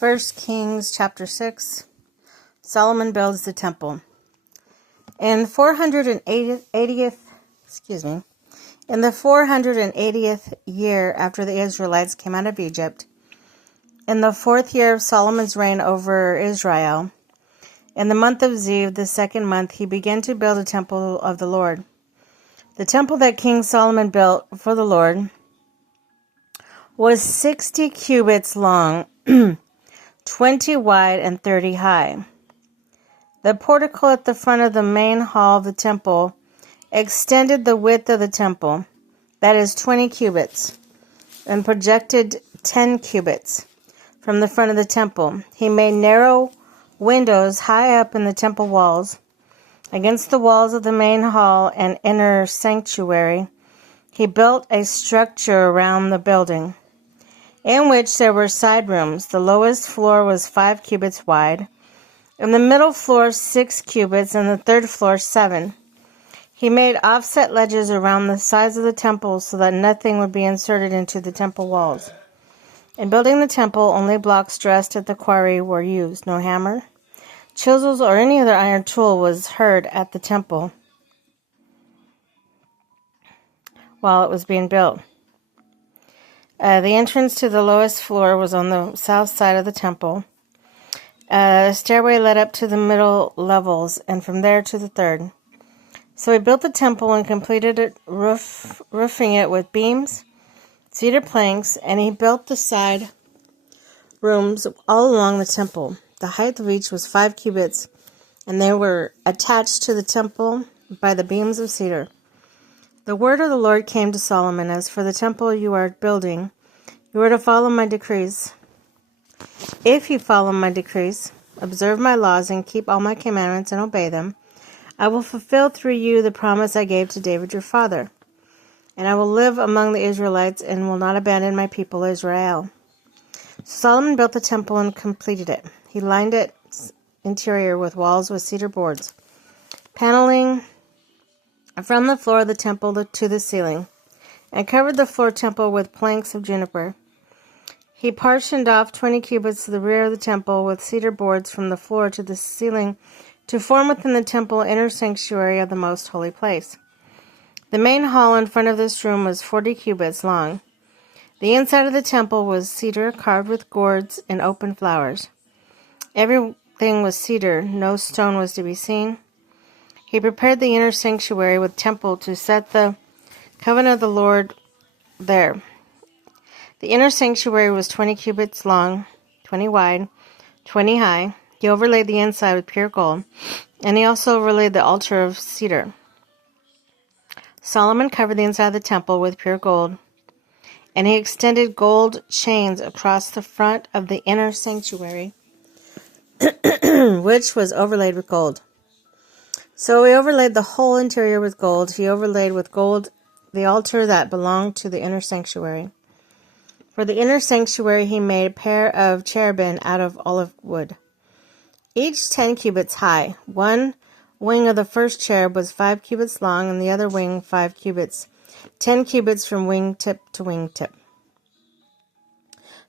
First Kings chapter 6. Solomon builds the temple. In the 480th year after the Israelites came out of Egypt, in the 4th year of Solomon's reign over Israel, in the month of Ziv, the 2nd month, he began to build a temple of the Lord. The temple that King Solomon built for the Lord was 60 cubits long, 20 wide, and 30 high. The portico at the front of the main hall of the temple extended the width of the temple, that is 20 cubits, and projected 10 cubits from the front of the temple. He made narrow windows high up in the temple walls. Against the walls of the main hall and inner sanctuary, he built a structure around the building, in which there were side rooms. The lowest floor was 5 cubits wide, and the middle floor 6 cubits, and the third floor 7. He made offset ledges around the sides of the temple so that nothing would be inserted into the temple walls. In building the temple, only blocks dressed at the quarry were used. No hammer, chisels, or any other iron tool was heard at the temple while it was being built. The entrance to the lowest floor was on the south side of the temple. The stairway led up to the middle levels, and from there to the third. So he built the temple and completed it, roofing it with beams, cedar planks, and he built the side rooms all along the temple. The height of each was 5 cubits, and they were attached to the temple by the beams of cedar. The word of the Lord came to Solomon, "As for the temple you are building, you are to follow my decrees. If you follow my decrees, observe my laws, and keep all my commandments and obey them, I will fulfill through you the promise I gave to David your father, and I will live among the Israelites and will not abandon my people Israel." So Solomon built the temple and completed it. He lined its interior with walls with cedar boards, paneling from the floor of the temple to the ceiling, and covered the floor temple with planks of juniper. He partitioned off 20 cubits to the rear of the temple with cedar boards from the floor to the ceiling to form within the temple inner sanctuary of the most holy place. The main hall in front of this room was 40 cubits long. The inside of the temple was cedar carved with gourds and open flowers. Everything was cedar, no stone was to be seen. He prepared the inner sanctuary with temple to set the covenant of the Lord there. The inner sanctuary was 20 cubits long, 20 wide, 20 high. He overlaid the inside with pure gold, and he also overlaid the altar of cedar. Solomon covered the inside of the temple with pure gold, and he extended gold chains across the front of the inner sanctuary, which was overlaid with gold. So he overlaid the whole interior with gold. He overlaid with gold the altar that belonged to the inner sanctuary. For the inner sanctuary he made a pair of cherubim out of olive wood, each 10 cubits high. One wing of the first cherub was 5 cubits long, and the other wing 5 cubits, 10 cubits from wingtip to wingtip.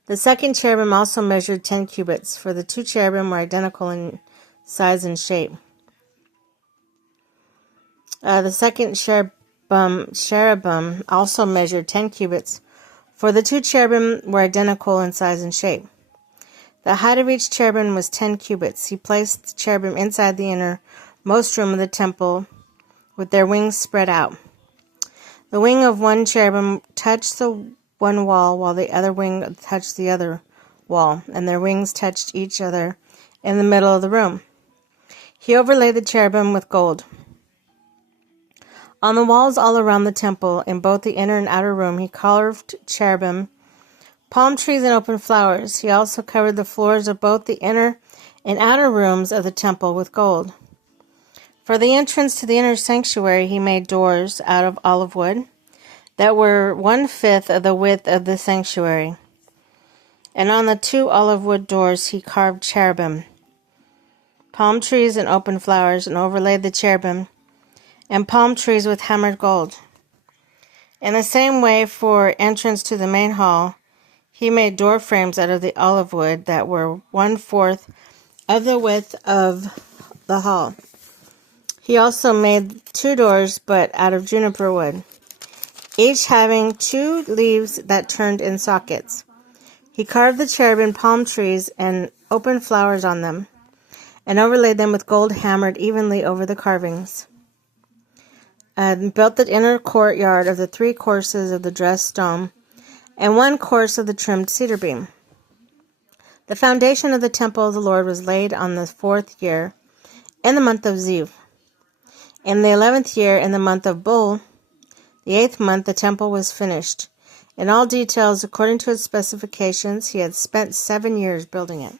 The second cherubim also measured 10 cubits, for the 2 cherubim were identical in size and shape. The second cherubim also measured 10 cubits, for the 2 cherubim were identical in size and shape. The height of each cherubim was 10 cubits. He placed the cherubim inside the innermost room of the temple with their wings spread out. The wing of one cherubim touched the one wall, while the other wing touched the other wall, and their wings touched each other in the middle of the room. He overlaid the cherubim with gold. On the walls all around the temple, in both the inner and outer room, he carved cherubim, palm trees, and open flowers. He also covered the floors of both the inner and outer rooms of the temple with gold. For the entrance to the inner sanctuary, he made doors out of olive wood that were 1/5 of the width of the sanctuary. And on the 2 olive wood doors he carved cherubim, palm trees, and open flowers, and overlaid the cherubim and palm trees with hammered gold. In the same way, for entrance to the main hall, He made door frames out of the olive wood that were 1/4 of the width of the hall. He also made 2 doors, but out of juniper wood, each having 2 leaves that turned in sockets. He carved the cherubim palm trees and opened flowers on them, and overlaid them with gold hammered evenly over the carvings. And built the inner courtyard of the 3 courses of the dressed dome, and 1 course of the trimmed cedar beam. The foundation of the temple of the Lord was laid on the 4th year, in the month of Ziv. In the 11th year, in the month of Bul, the 8th month, the temple was finished. In all details, according to its specifications, he had spent 7 years building it.